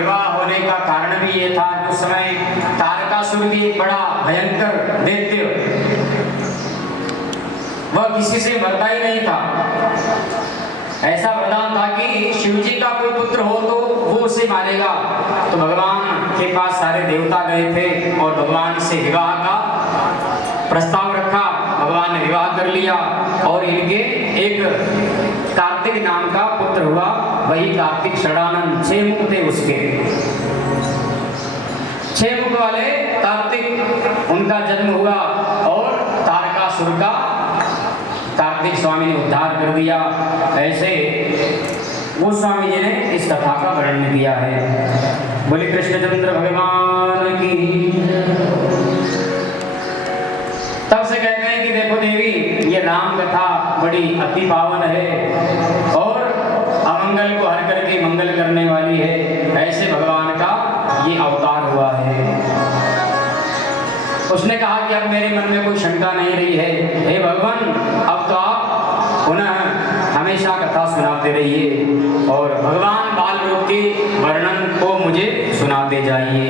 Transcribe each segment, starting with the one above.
विवाह होने का कारण भी ये था कि उस समय तारकासुर भी एक बड़ा भयंकर दैत्य, वह किसी से मरता ही नहीं था। ऐसा वरदान था कि शिव जी का कोई पुत्र हो तो वो उसे मारेगा। तो भगवान के पास सारे देवता गए थे और भगवान से विवाह का प्रस्ताव रखा। भगवान ने विवाह कर लिया और इनके एक कार्तिक नाम का पुत्र हुआ, वही कार्तिक षडानंद। 6 मुख थे उसके, 6 मुख वाले कार्तिक, उनका जन्म हुआ और तारकासुर का कार्तिक स्वामी ने उद्धार कर दिया। ऐसे गोस्वामी जी ने इस कथा का वर्णन किया है। बोले कृष्णचंद्र भगवान की। तब से कहते हैं कि देखो देवी, ये राम कथा बड़ी अति पावन है और अमंगल को हर करके मंगल करने वाली है। ऐसे भगवान का ये अवतार हुआ है। उसने कहा कि अब मेरे मन में कोई शंका नहीं रही है, हे भगवान, अब तो आप पुनः हमेशा कथा सुनाते रहिए और भगवान बाल रूप के वर्णन को मुझे सुनाते जाइए।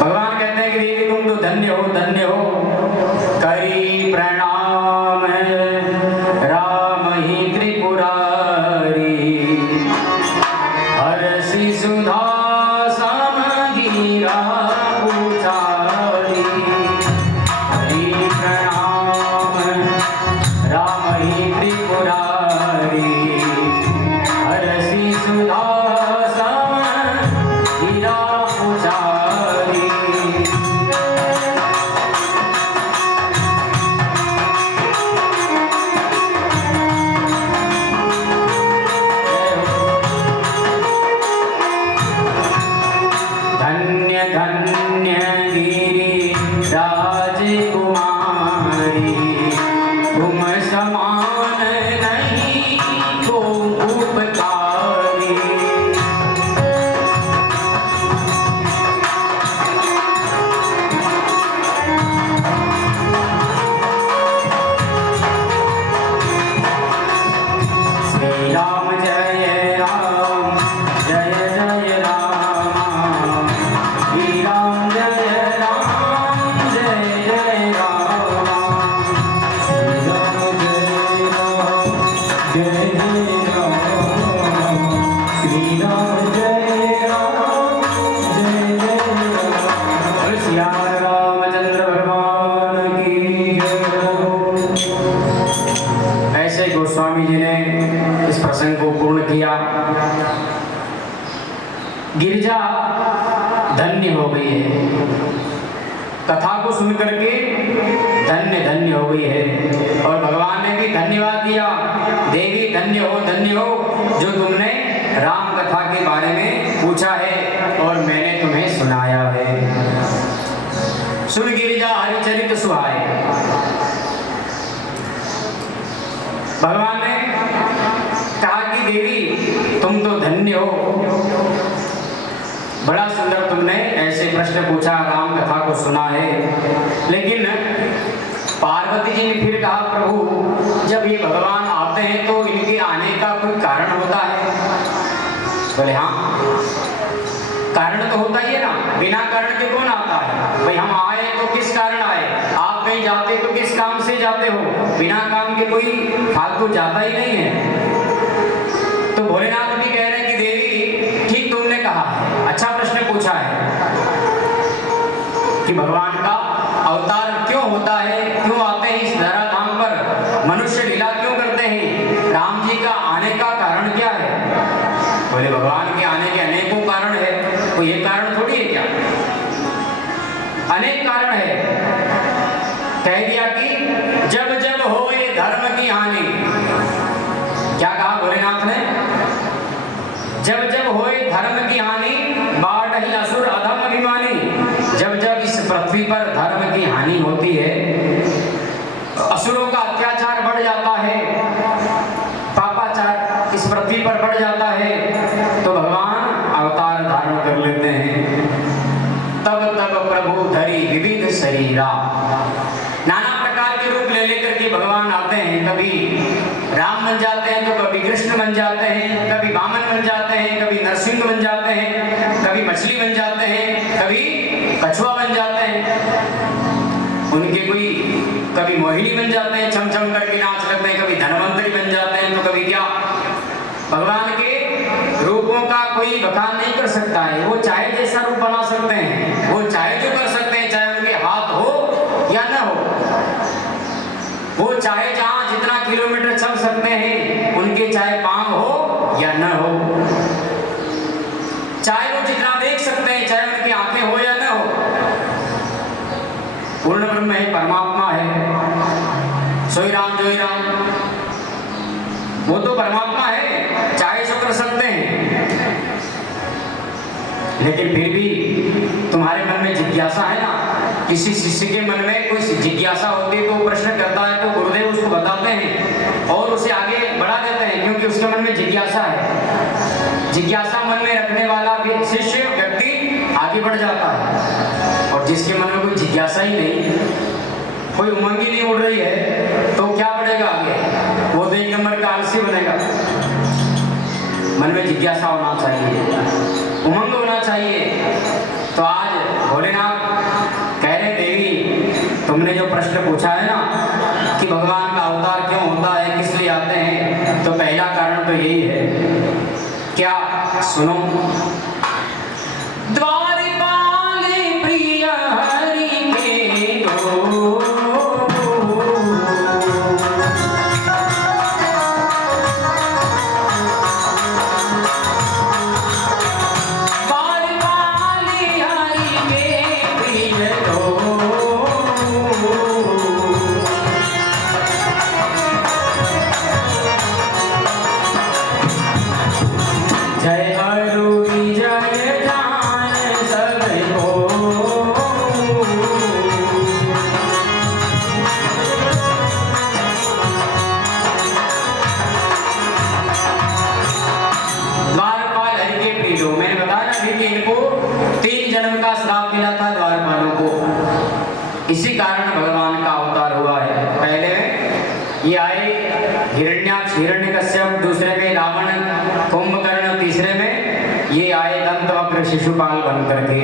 भगवान कहते हैं कि देवी तुम तो धन्य हो, धन्य हो, करी प्रणाम राम ही त्रिपुरारी, हरसि सुधा समधीरा पुचारी। हरि प्रणाम राम ही त्रिपुरारी, हरसि सुधा समधीरा पुचारी। धन्य धन्य गिरि राजकुमारी, तुम समान नहीं को उपकारी। श्री राम जय राम, जय जय राम, श्री राम जय राम, जय जय राम, श्री राम जय राम, जय जय राम, श्री राम जय राम, जय जय राम। श्री रामचंद्र भगवान की जय। ऐसे गोस्वामी जी ने इस प्रसंग को पूर्ण किया। गिरिजा धन्य हो गई है, कथा को सुन करके धन्य धन्य हो गई है और भगवान ने भी धन्यवाद दिया। देवी धन्य हो जो तुमने राम कथा के बारे में पूछा है और मैंने तुम्हें सुनाया है। सुन गिरिजा हरिचरित सुहाए। भगवान ने कहा कि देवी तुम तो धन्य हो, बड़ा सुंदर तुमने ऐसे प्रश्न पूछा, राम कथा को सुना है। लेकिन पार्वती जी ने फिर कहा, प्रभु जब ये भगवान आते हैं तो इनके आने का कोई कारण होता है? बोले हाँ, कारण तो होता ही है ना, बिना कारण के कौन आता है? भाई हम आए तो किस कारण आए, आप कहीं जाते तो किस काम से जाते हो? बिना काम के कोई फालतू जाता ही नहीं है। तो भोलेनाथ भी कह रहे हैं कि देवी ठीक तुमने कहा है, अच्छा प्रश्न पूछा है कि भगवान का अवतार क्यों होता है, क्यों आते हैं इस धराधाम पर, मनुष्य लीला क्यों करते हैं, राम जी का आने का कारण क्या है? बोले भगवान के आने के अनेकों कारण है, कोई एक कारण थोड़ी है क्या, अनेक कारण है। कह दिया कि जब जब होए धर्म की हानि। क्या कहा भोलेनाथ ने? जब जब होए धर्म की हानि, बाढ़ ही असुर अधम अभिमानी। जब जब इस पृथ्वी पर धर्म की हानि होती है, असुरों का अत्याचार बढ़ जाता है, पापाचार इस पृथ्वी पर बढ़ जाता है, तो भगवान अवतार धारण कर लेते हैं। तब तब प्रभु धरी विविध शरीरा, नाना प्रकार के रूप ले लेकर के भगवान आते हैं। कभी राम बन जाते हैं तो कभी कृष्ण बन जाते हैं, कभी वामन बन जाते हैं, कभी नरसिंह बन जाते हैं, कभी मछली बन जाते हैं, कभी कछुआ बन जाते हैं। उनके कोई कभी मोहिनी बन जाते हैं, छम छम करके नाच लगते हैं, कभी धनवंतरी बन जाते हैं, तो कभी क्या। भगवान के रूपों का कोई बखान नहीं कर सकता है। वो चाहे जैसा रूप बना सकते हैं, वो चाहे जो कर सकते हैं, चाहे उनके हाथ हो या न हो। वो चाहे जहां जितना किलोमीटर चल सकते हैं, उनके चाहे पांव हो या न हो। चाहे वो जितना देख सकते हैं, चाहे उनकी आंखें हो या न हो। पूर्ण ब्रह्म है, परमात्मा है, सोई राम जोई राम। वो तो परमात्मा है, चाहे जो कर सकते हैं। लेकिन फिर भी तुम्हारे मन में जिज्ञासा है ना। किसी शिष्य के मन में कोई जिज्ञासा होती है तो प्रश्न करता है, तो गुरुदेव उसको बताते हैं और उसे आगे बढ़ा देते हैं, क्योंकि उसके मन में जिज्ञासा है। जिज्ञासा मन में रखने वाला भी शिष्य व्यक्ति आगे बढ़ जाता है। और जिसके मन में कोई जिज्ञासा ही नहीं, कोई उमंग ही नहीं उड़ रही है, तो क्या बढ़ेगा आगे? वो तो एक नंबर का आलसी बनेगा। मन में जिज्ञासा होना चाहिए, उमंग होना चाहिए। तो आज भोलेनाथ कह रहे, देवी तुमने जो प्रश्न पूछा है ना कि भगवान का अवतार क्यों होता है, किस लिए आते हैं, तो पहला कारण तो यही है। क्या? सुनो। द्वारपाले प्रिय हरि के दो, इसी कारण भगवान का अवतार हुआ है। पहले ये आए हिरण्याक्ष हिरण्यकश्यप, दूसरे में रावण कुंभकर्ण, तीसरे में ये आए दंतवक्र शिशुपाल बन करके।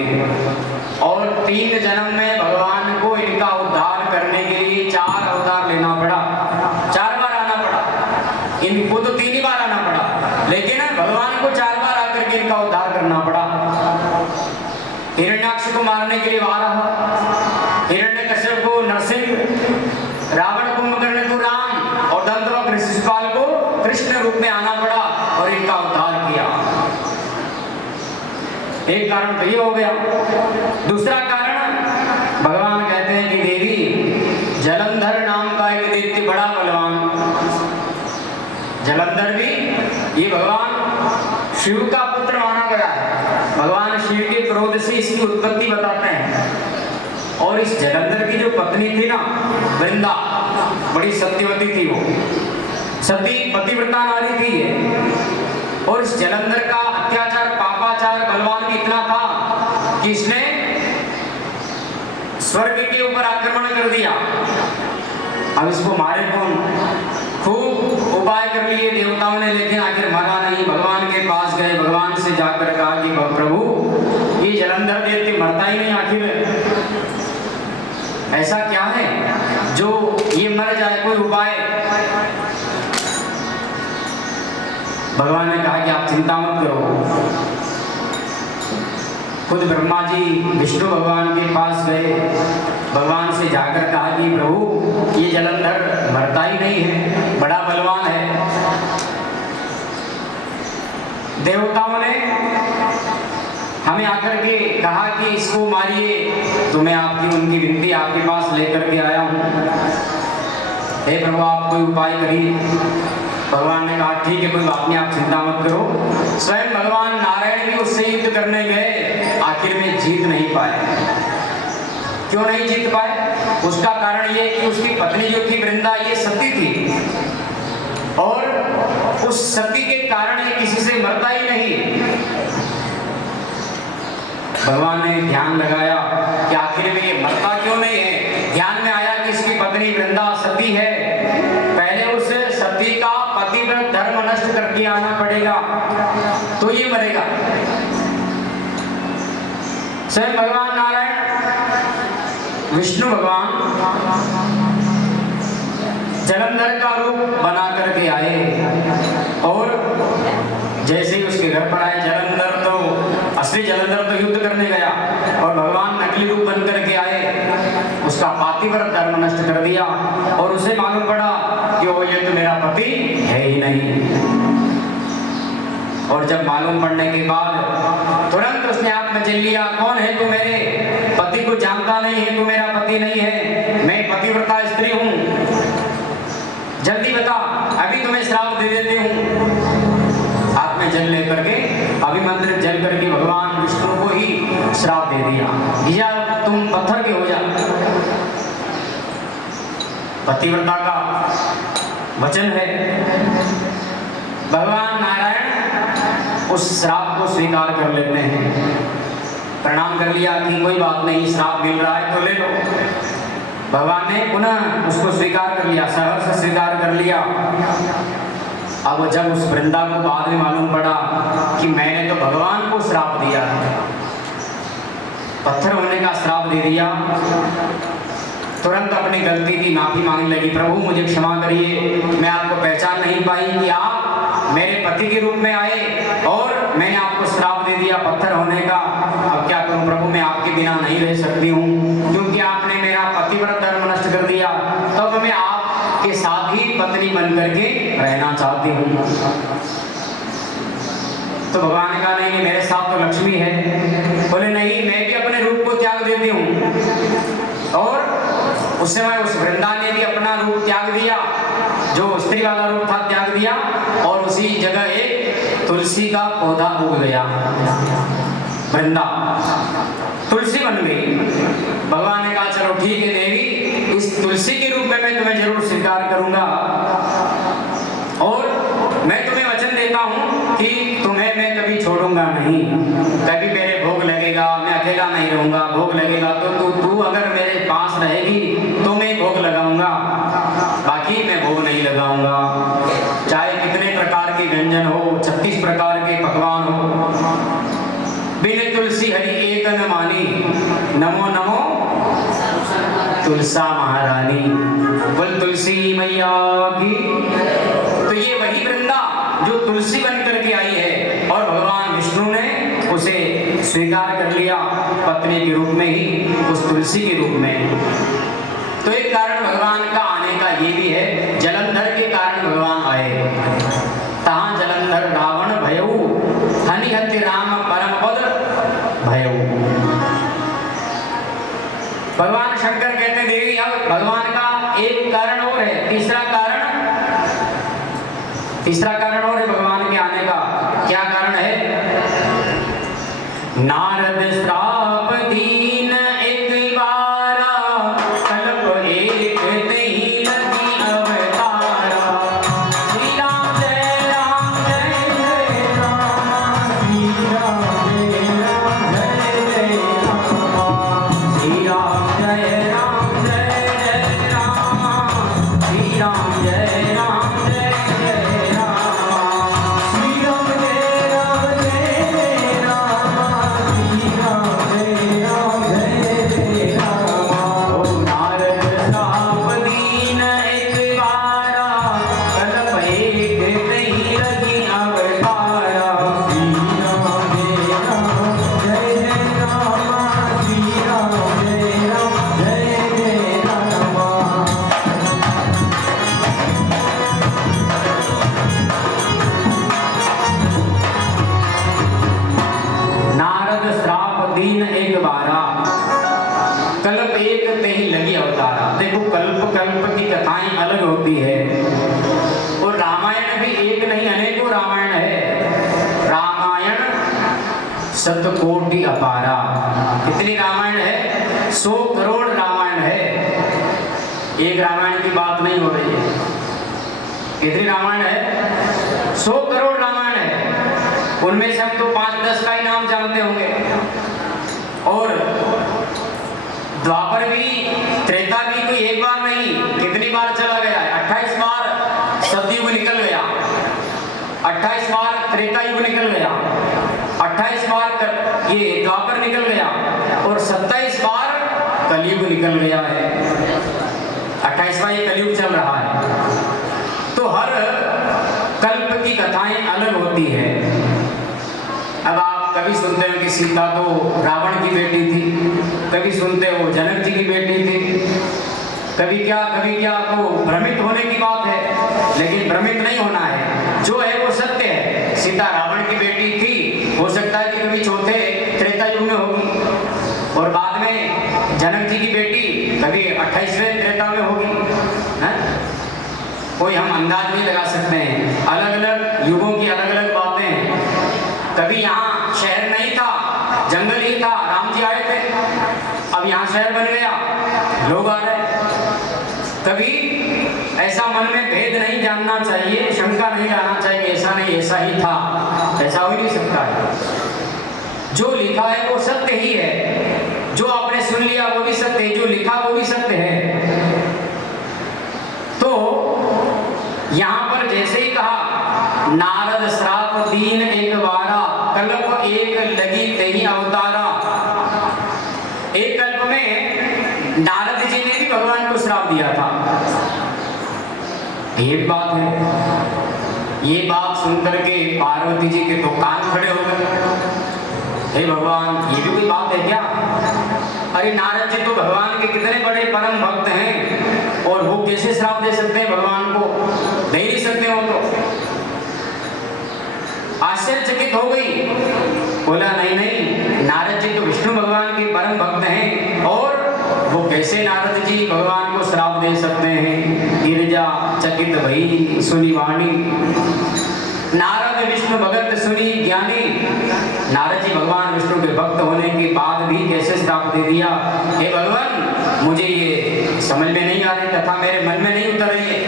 और 3 जन्म में भगवान को इनका उद्धार करने के लिए 4 अवतार लेना पड़ा, 4 बार आना पड़ा। इनको तो 3 ही बार आना पड़ा, लेकिन भगवान को 4 बार आकर के इनका उद्धार करना पड़ा। हिरण्याक्ष को मारने के लिए वाराह, हिरण्यकश्यप को नरसिंह, रावण कुंभकर्ण को राम और दंतवक्र शिशुपाल को कृष्ण रूप में आना पड़ा और इनका उद्धार किया। एक कारण तो ये हो गया। दूसरा कारण भगवान कहते हैं कि देवी जलंधर नाम का एक दैत्य बड़ा बलवान, जलंधर भी ये भगवान शिव का पुत्र माना गया है। भगवान शिव के क्रोध से इसकी उत्पत्ति बताते हैं। और इस जलंधर की जो पत्नी थी ना वृंदा, बड़ी सत्यवती थी, वो सती पतिव्रता नारी थी ये। और इस जलंधर का अत्याचार, पापाचार, बलवान भी इतना था कि इसने स्वर्ग के ऊपर आक्रमण कर दिया। अब इसको मारे कौन? खूब उपाय कर लिए देवताओं ने, लेकिन आखिर मारा नहीं। भगवान के पास गए, भगवान से जाकर कहा कि प्रभु ये जलंधर दैत्य मरता ही नहीं, आखिर ऐसा क्या है जो ये मर जाए, कोई उपाय। भगवान ने कहा कि आप चिंता मत करो। खुद ब्रह्मा जी विष्णु भगवान के पास गए, भगवान से जाकर कहा कि प्रभु ये जलंधर मरता ही नहीं है, बड़ा बलवान है। देवताओं ने हमें आकर के कहा कि इसको मारिए, तो मैं आपकी उनकी विनती आपके पास लेकर के आया हूँ। हे प्रभु आप कोई उपाय करिए। भगवान ने कहा ठीक है, कोई बात नहीं, आप चिंता मत करो। स्वयं भगवान नारायण भी उससे युद्ध करने गए, आखिर में जीत नहीं पाए। क्यों नहीं जीत पाए? उसका कारण ये कि उसकी पत्नी जो थी वृंदा, ये सती थी, और उस सती के कारण ये किसी से मरता ही नहीं। भगवान ने ध्यान लगाया कि आखिर में ये मरता क्यों नहीं है। ध्यान में आया कि इसकी पत्नी वृंदा सती है। पहले उस सती का करके आना पड़ेगा तो ये मरेगा। स्वयं भगवान नारायण विष्णु भगवान जलंधर का रूप बना करके आए और जैसे ही उसके घर पर आए, जलंधर तो असली जलंधर तो युद्ध करने गया और भगवान नकली रूप बन करके आए, उसका पातिव्रत धर्म नष्ट कर दिया और उसे मालूम पड़ा कि वो ये तो मेरा पति है ही नहीं। और जब मालूम पड़ने के बाद तुरंत उसने आत्म जल लिया, कौन है तू? मेरे पति को जानता नहीं है, तू मेरा पति नहीं है, मैं पतिव्रता स्त्री हूँ, जल्दी बता, अभी तुम्हें श्राप दे देती हूँ। आत्म जल लेकर के अभिमंत्रित जल करके भगवान विष्णु को ही श्राप दे दिया, या तुम पत्थर के हो जा। पतिव्रता का वचन है। भगवान नारायण उस श्राप को स्वीकार कर लेते हैं, प्रणाम कर लिया कि कोई बात नहीं, श्राप मिल रहा है तो ले लो। भगवान ने पुनः उसको स्वीकार कर लिया, सहर्ष स्वीकार कर लिया। अब जब उस वृंदा को बाद में मालूम पड़ा कि मैंने तो भगवान को श्राप दिया है, पत्थर होने का श्राप दे दिया, तुरंत अपनी गलती की माफी मांगने लगी, प्रभु मुझे क्षमा करिए, मैं आपको पहचान नहीं पाई कि आप मेरे पति के रूप में आए और मैंने आपको श्राप दे दिया पत्थर होने का। अब क्या करूं प्रभु, मैं आपके बिना नहीं रह सकती हूँ, क्योंकि आपने मेरा पतिव्रत धर्म नष्ट कर दिया, तब मैं आपके साथ ही पत्नी बन करके रहना चाहती हूँ। तो भगवान ने कहा नहीं, मेरे साथ तो लक्ष्मी है। बोले नहीं, मैं भी अपने रूप को त्याग देती हूँ। और उस समय उस वृंदा ने भी अपना रूप त्याग दिया, जो स्त्री वाला रूप था त्याग दिया, और उसी जगह एक तुलसी का पौधा उग गया, वृंदा तुलसी बन गई। भगवान ने कहा चलो ठीक है देवी, इस तुलसी के रूप में मैं तुम्हें जरूर स्वीकार करूंगा और मैं तुम्हें वचन देता हूं कि तुम्हें मैं कभी छोड़ूंगा नहीं, कभी मेरे भोग लगेगा, मैं अकेला नहीं रहूंगा, भोग लगेगा तो तू अगर मेरे पास रहेगी तो मैं भोग लगाऊंगा, बाकी मैं भोग नहीं लगाऊंगा। चाहे कितने प्रकार के व्यंजन हो, 36 प्रकार के पकवान हो, बिन तुलसी हरि एक न मानी, नमो नमो तुलसा महारानी, बोल तुलसी मैया की। तो ये वही वृंदा जो तुलसी बन करके आई है और भगवान विष्णु ने उसे स्वीकार कर लिया पत्नी के रूप में ही, उस तुलसी के रूप में। तो एक कारण भगवान का आने का ये भी है, जलंधर के कारण भगवान आए। तहां जलंधर रावण भयऊ, हनि हति राम परम पद भयऊ। भगवान शंकर कहते हैं देवी अब भगवान का एक कारण और है, तीसरा कारण और है भगवान के आने का। क्या कारण है? नारद श्राप दीन एक बारा, कल्प एक नहीं लगी अवतारा। श्री राम जय राम जय जय राम, श्री राम जय राम जय जय राम, श्री राम जय राम जय जय राम, श्री राम जय राम जय जय राम, श्री राम जय राम जय जय राम, श्री राम जय राम जय जय राम। ओ नारद श्राप दीन एक बारा, कल्प एक नहीं लगी अवतारा। श्री राम जय राम जय जय राम, श्री राम जय राम जय जय राम। नारद श्राप दीन एक बारा, कल्प एक नहीं लगी अवतारा। देखो कल्प की कथाएं अलग होती है और रामायण भी एक नहीं अनेकों रामायण है। रामायण शतकोटि अपारा। कितनी रामायण है? 100 करोड़ रामायण है। एक रामायण की बात नहीं हो रही है। कितनी रामायण है? 100 करोड़ रामायण है। उनमें से हम तो 5-10 का ही नाम जानते होंगे। और द्वापर भी, त्रेता भी कोई एक बार नहीं, कितनी बार चला गया है? 28 बार सतयुग निकल गया। 28 बार त्रेता युग निकल गया, 28 बार ये द्वापर निकल गया और 27 बार कलयुग निकल गया है। 28वां ये कलयुग चल रहा है। तो हर कल्प की कथाएं अलग होती है। अब आप कभी सुनते हो कि सीता तो रावण की बेटी थी, कभी सुनते हो जनक जी की बेटी थी, कभी क्या तो भ्रमित होने की बात है, लेकिन भ्रमित नहीं होना है, जो है वो सत्य है। सीता रावण की बेटी थी, हो सकता है कि कभी चौथे त्रेता युग में होगी और बाद में जनक जी की बेटी कभी 28वें त्रेता में होगी, है? कोई हम अंदाज नहीं लगा सकते हैं। अलग अलग युगों की अलग अलग बातें। कभी यहाँ शहर नहीं था, जंगल ही था, राम जी आए थे, अब यहाँ शहर बन गया, लोग आ रहे। कभी ऐसा मन में भेद नहीं जानना चाहिए, शंका नहीं लाना चाहिए, ऐसा नहीं ऐसा ही था, ऐसा हो ही नहीं सकता है। जो लिखा है वो सत्य ही है, जो आपने सुन लिया वो भी सत्य है, जो लिखा वो भी सत्य है। तो यहाँ पर जैसे ही कहा, नारद श्राप दीन एक बारा, कल्प एक लगी तेहि अवतारा। एक कल्प में नारद जी ने भी भगवान को श्राप दिया था। ये बात है। ये बात सुनकर के पार्वती जी के तो कान खड़े हो गए। हे भगवान, ये भी कोई बात है क्या? अरे नारद जी तो भगवान के कितने बड़े परम भक्त हैं और वो कैसे श्राप दे सकते हैं भगवान को? दे नहीं सकते हो। तो आश्चर्यचकित हो गई, बोला नहीं नहीं, नारद जी तो विष्णु भगवान के परम भक्त हैं और वो कैसे नारद जी भगवान को श्राप दे सकते हैं? गिरिजा चकित भई सुनी वाणी, नारद विष्णु भगत सुनी ज्ञानी। नारद जी भगवान विष्णु के भक्त होने के बाद भी कैसे श्राप दे दिया? हे भगवान, मुझे ये समझ में नहीं आ रही, कथा मेरे मन में नहीं उतर रही है,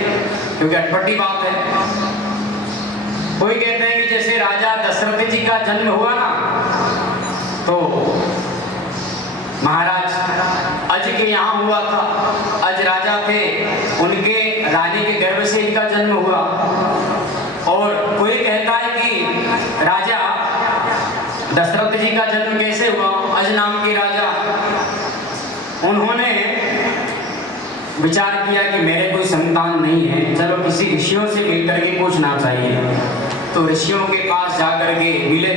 क्योंकि अटपटी बात है। कोई कहते हैं कि जैसे राजा दशरथ जी का जन्म हुआ ना, तो महाराज अज के यहाँ हुआ था। अज राजा थे, उनके रानी के गर्भ से इनका जन्म हुआ। और कोई कहता है कि राजा दशरथ जी का जन्म कैसे हुआ? अज नाम के राजा, उन्होंने विचार किया कि मेरे कोई संतान नहीं है, चलो किसी ऋषियों से मिलकर के पूछना चाहिए। तो ऋषियों के पास जाकर के मिले।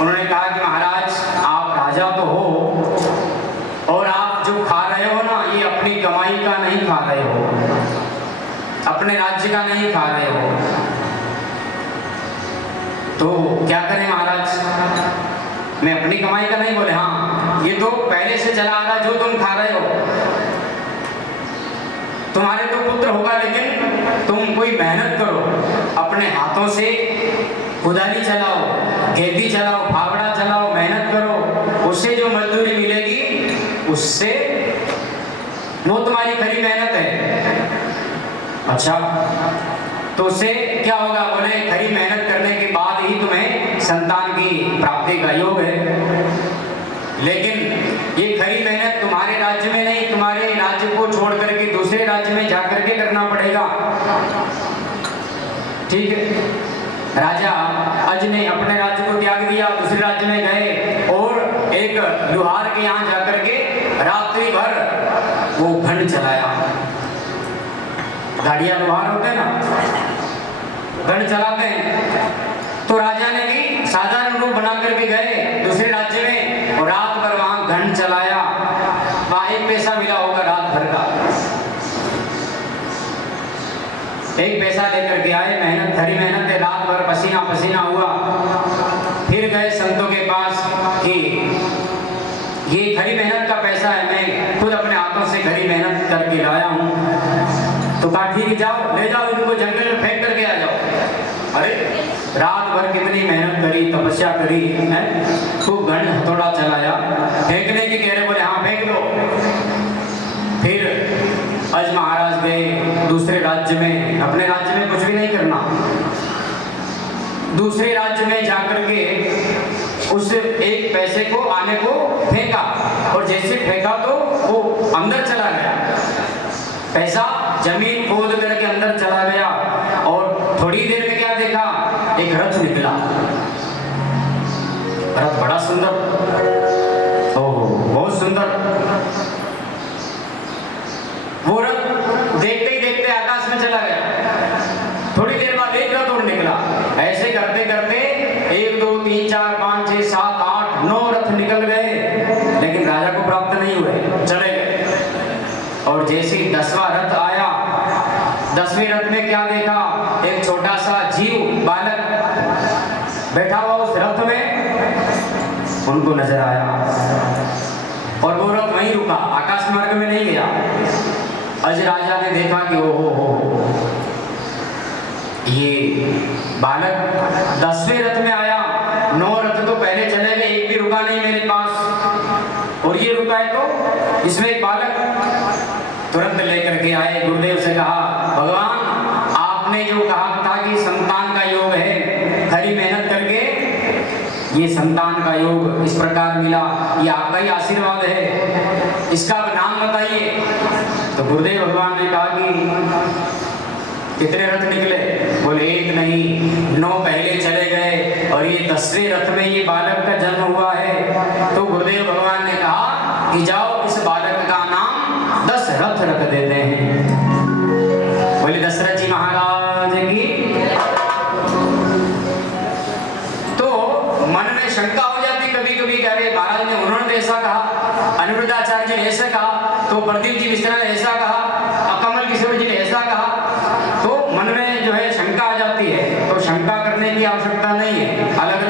उन्होंने कहा कि महाराज, आप राजा तो हो और आप जो खा रहे हो ना, ये अपनी कमाई का नहीं खा रहे हो, अपने राज्य का नहीं खा रहे हो, तो क्या करें महाराज? मैं अपनी कमाई का नहीं बोले, हाँ ये तो पहले से चला आ रहा जो तुम खा रहे हो। तुम्हारे तो पुत्र होगा, लेकिन तुम कोई मेहनत करो, अपने हाथों से कुदाली चलाओ, खेती चलाओ, फावड़ा चलाओ, मेहनत करो, उससे जो मजदूरी मिलेगी उससे वो तुम्हारी खरी मेहनत है। अच्छा, तो उससे क्या होगा? बोले खरी मेहनत करने के बाद ही तुम्हें संतान की प्राप्ति का योग है। लेकिन ये खरी मेहनत तुम्हारे राज्य में नहीं, तुम्हारे राज्य को छोड़ करके दूसरे राज्य में जाकर के करना पड़ेगा। ठीक है, राजा अज ने अपने राज्य को त्याग दिया, दूसरे राज्य में गए और एक लुहार के यहाँ जाकर के रात्रि भर वो घंट चलाया। गाड़ियां लुहार होते हैं ना, घंट चलाते हैं। तो राजा ने भी साधारण रूप बना करके गए दूसरे राज्य में और रात भर वहां घंट चलाया। वहां एक पैसा मिला होगा रात भर का, एक पैसा लेकर के आए। मेहनत, खरी मेहनत है, रात भर पसीना पसीना हुआ। फिर गए संतों के पास कि ये खरी मेहनत का पैसा है, मैं खुद अपने हाथों से खरी मेहनत करके लाया हूँ। तो कहा ठीक है, जाओ ले जाओ, इनको जंगल में फेंक करके आ जाओ। अरे रात भर कितनी मेहनत करी, तपस्या करी है, खूब घंट हथौड़ा चलाया, फेंकने की कह रहे, बोले हाँ फेंक दो। फिर अज महाराज गए दूसरे राज्य में, अपने राज्य में कुछ भी नहीं करना, दूसरे राज्य में जाकर के उस एक पैसे को आने को फेंका और जैसे फेंका तो वो अंदर चला गया, पैसा जमीन खोद करके अंदर चला गया। और थोड़ी देर में क्या देखा सुंदर, ओहो बहुत सुंदर। वो रथ देखते ही देखते आकाश में चला गया। थोड़ी देर बाद एक रथ और निकला। ऐसे करते करते 1 2 3 4 5 6 7 8 9 रथ निकल गए, लेकिन राजा को प्राप्त नहीं हुए, चले गए। और जैसे ही 10वां रथ आया, 10वें रथ में क्या देखा? एक छोटा सा जीव बालक बैठा हुआ उस रथ में उनको नजर आया, और वो रथ वहीं रुका, आकाश मार्ग में नहीं गया। अज राजा ने देखा कि ओहो हो, ये बालक 10वें रथ में आया, 9 रथ तो पहले चले गए, एक भी रुका नहीं मेरे पास, और ये रुका है तो इसमें एक बालक। तुरंत लेकर के आए, गुरुदेव से कहा, भगवान आपने जो कहा था कि संतान का योग है, खरी मेहनत करके ये संतान का योग इस प्रकार मिला, ये आपका ही आशीर्वाद है, इसका नाम बताइए। तो गुरुदेव भगवान ने कहा कि कितने रथ निकले? बोले एक नहीं, 9 पहले चले गए, और ये 10वें रथ में ये बालक का जन्म हुआ है। तो गुरुदेव भगवान ने कहा कि जाओ इस बालक का नाम दशरथ रख देते हैं। बोले दशरथ जी महाराज की। तो मन में शंका हो जाती कभी कभी, कह रहे महाराज ने उन्होंने ऐसा कहा, अनिरुद्धाचार्य जी ने ऐसा कहा, तो प्रदीप जी मिश्रा ने ऐसा कहा, कमल किशोर जी ने ऐसा कहा, तो मन में जो है शंका आ जाती है। तो शंका करने की आवश्यकता नहीं है, अलग